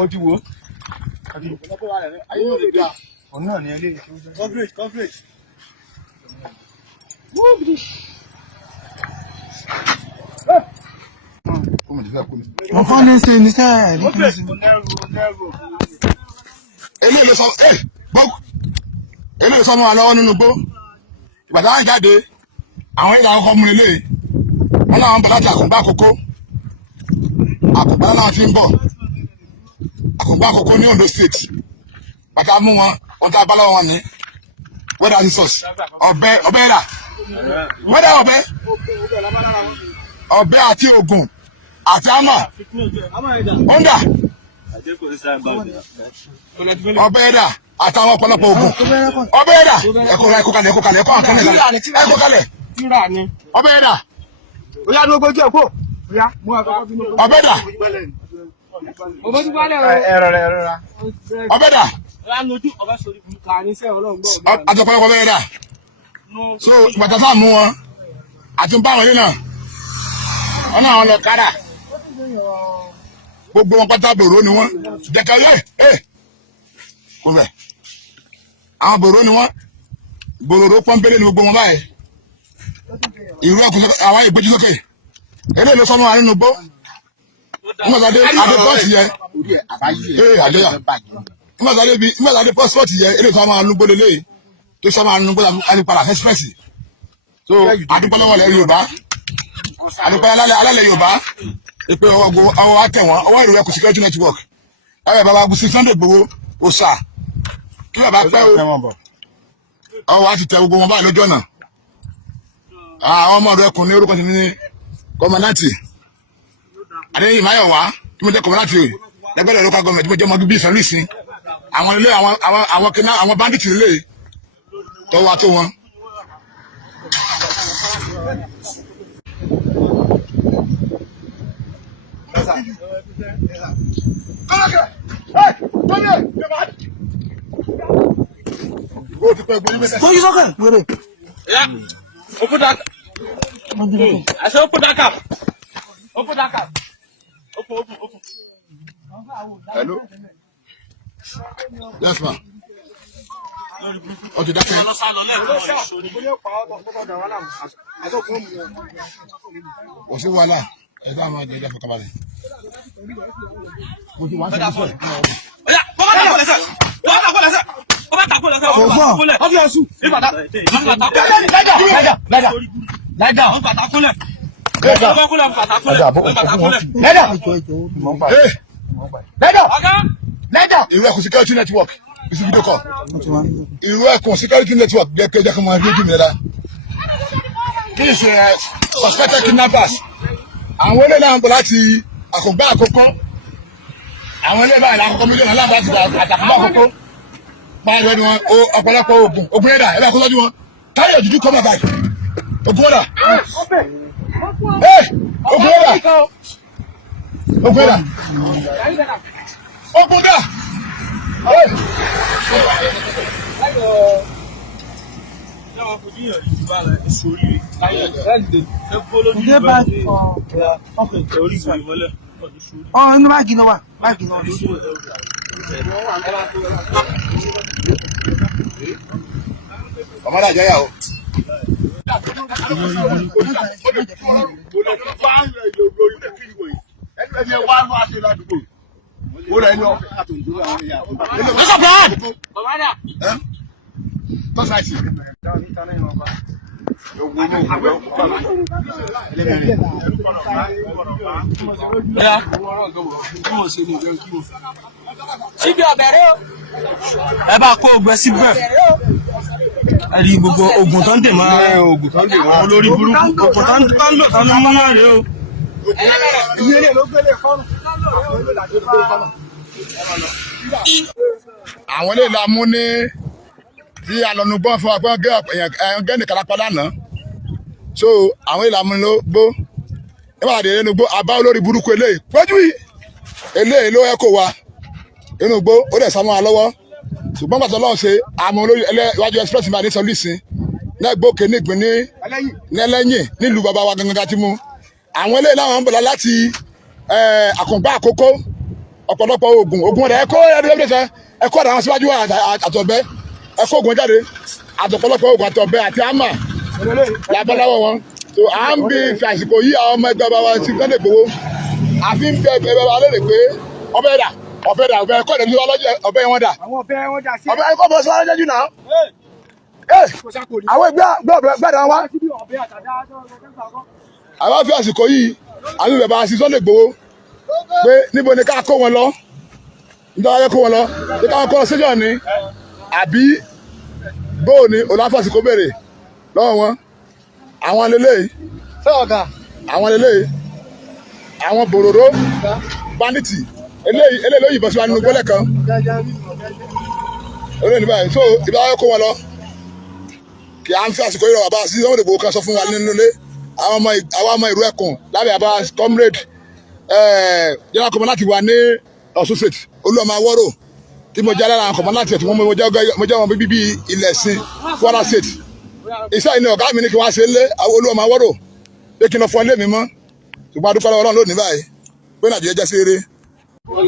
mo ti wo. Òun náà ni eléyìí. Coverage. Mo kọ́ ní ṣe ní sẹ́ẹ̀. Eléyìí sọ eléyìí sọmọ àlọ́wọ́ nínú gbó ìbàdàn á jáde àwọn ìlà ọkọ̀ mú lélẹ̀ wọn làwọn bọ̀ láti àkùngbà àkókò náà ti ń bọ̀ àkùngbà àkókò ní Ondo State bàtà mú wọn tá a bá lọ́wọ́ wọn ní wẹ́dà resource ọ̀bẹ rà wẹ́dà ọ̀bẹ àti ògùn àti àmà ọ̀ndà ọ̀bẹ rà àtàwọn ọ̀pọ̀lọpọ̀ ògùn ọ̀bẹ rà ẹ̀kọ́ kalẹ̀ ẹ̀kọ́ kalẹ̀ ọ̀bẹ rà Oya ló gbójú ẹ̀ kó. ọ̀bẹ rà ọ̀bẹ rà àtọ̀pọ̀lọpọ̀ ọ̀bẹ rà so ìgbàtà sáà mú wọn àti ń bá wọn yín náà wọn náà wọn lọ kára gbogbo wọn pátá bòrò ni wọn dẹkẹrẹ kò bẹ àwọn bòrò ni wọn bòrò pọnpẹlẹ ni gbogbo wọn báyìí ìrú ẹkùn àwọn ìgbéjú sókè eré ló sọnù àrínú gbó nígbàtàdé adé pọ́ọ̀tì yẹ àdéyà nígbàtàdé pọ́ọ̀tì yẹ eré sọnù àrínú gbó lélẹ̀ tó sọnù àrínú gbó alípàlà express so adúpọ̀lọ́wọ́ lẹ Yorùbá adúpọ̀lọ́ alálẹ̀ Yorùbá ìpè ọwọ́ wa tẹ̀ wọ́n ọwọ́ ìrú ẹkùn security network ẹ̀rọ bàbá Gúsì Sunday Igboho òòṣà kí bàbá pẹ́ o ọwọ́ wa ti tẹ gbogbo wọn báyìí lọ́jọ́ náà àwọn ọmọ ọdọ ẹkùn ní orúkọ ti ní kọmọdántì Adéyìn Máyọ̀wá tí mo jẹ́ kọmọdántì lẹ́gbẹ̀rẹ̀ local government tí mo jẹ́ ọmọ bíbí ìfẹ́ nísìn àwọn ilé àwọn kìnnà àwọn bandits nílé tó wá tó wọn. Open that. I said open that cap. Open that cap. Open. Hello. Yes, ma. Okay, that's it. What's the one? Ẹ dáhùn máa jẹ ẹjẹ fún kabalẹ. Mo ti wá sí ẹsẹ. Ìrú ẹkùn security network is video call. Ìrú ẹkùn security network jẹ́ kí n máa rí ojú mi rẹ̀. This is suspected kidnappers. Àwọn ilé náà ń bọ̀ láti àkùngbà àkókò. Àwọn ilé báyìí lákòókò mílíọ̀nù aláàbò láti àtàkùngbà àkókò. Báyìí lọ́dún wọn ọ̀pọ̀lọpọ̀ ogun ẹ̀dá ẹ̀dá kó lọ́dún wọn. Táyọ̀ dúdú kọ́ mọ̀ báyìí. Ogun ẹ̀dá. Ogun ẹ̀dá. Ogun ẹ̀dá. Ogun ẹ̀dá. Inú báàgì náà wà. Báàgì náà. Ọmọdé àjẹyà o. Síbi ọ̀bẹ̀rẹ̀ o. Ẹ bá kó ogun ẹ síbẹ̀. Ẹ rí gbogbo ogun tó ń dè máa olórí burúkú ogun tó ń lò tán ló mú náà rèé o. Àwọn ilé ìlà mú ní tí alọ́nugbọ́n fún ọgbọ́n gẹ́nì kálápá lánàá so àwọn ìlà mú ló gbó ìbàdàn inú gbó àbá olórí burúkú eléyìí pẹ́jú yìí eléyìí ló ẹ̀kọ́ wa inú gbó ó dẹ̀ sá mọ́ wa lọ́wọ́ ṣùgbọ́n pàtó lọ́wọ́ ṣe àmọ́ olórí iwájú express máa ní sọlísìn lẹ́gbọ́ kéne ìpín ní ẹlẹ́yìn nílùú bàbá wa gangan tí mú àwọn eléyìí náà ń bọ̀ láti àkùngbà àkókò ọ̀pọ̀lọpọ̀ oògùn rẹ̀ ẹ̀kọ́ ẹ̀dẹ́gbẹ̀sẹ̀ ẹ̀kọ́ ọ̀dà àwọn síwájú àtọ̀bẹ ẹ̀kọ́ oògùn jáde àtọ̀pọ̀lọpọ̀ oògùn àtọ̀bẹ àti àmà làbọ́láwọ̀ wọn tó à ń bí fi àsìkò yí àwọn ọmọ ẹgbẹ́ bàbá ti Sunday Igboho àfi ń bẹ ẹgbẹ́ bàbá lérè pé ọbẹ̀ dà ọbẹ̀ ẹ̀kọ́ ìdẹ̀bí ọbẹ̀ wọn dà ọbẹ̀ ẹ̀kọ́ bọ̀ sọ́wọ́n lọ́jọ́ jù náà àwọn gbẹ́dà wa àwọn fi àsìkò yìí àwọn bàbá ti Sunday Igboho pé níbo ni ká kó wọn lọ nígbà wọn kó wọn lọ pé káwọn kọ́ sẹ́jọ́ ni àbí bóò ni olùfàsìkò béèrè lọ́wọ́ wọn àwọn lélẹ́yìí àwọn bòròró banditi eléyìí ló yìnbọn sí wa nínú gbọ́lẹ̀ kan olóyìn báyìí so ìbá wọn kó wọn lọ kí à ń fi àsìkò yìí lọ bàbá sí Sunday Igboho kan sọ fún wa nínú ilé àwọn ọmọ ìlú Ẹkùn lábẹ́ àbá comrade jẹ́nà kọ̀mọ́ láti wà ní Ọ̀ṣun state Olúọmọ Awórò tí mo jẹ́ lára àwọn kọ̀mọ́ láti ẹ̀ tí mo jẹ́ wọn bíbí ilẹ̀ sí Kwara state iṣẹ́ yìí ni ọ̀gá mi ní kí wọ́n ṣe lé Olúọmọ Awórò pé kí n lọ fọ ilé mi mọ́ ṣùgbọ́n adúpẹ́ lọ́wọ́ Ọlọ́run lónìí báyìí pé Nàìjíríà jẹ́ sí eré. Wọ́n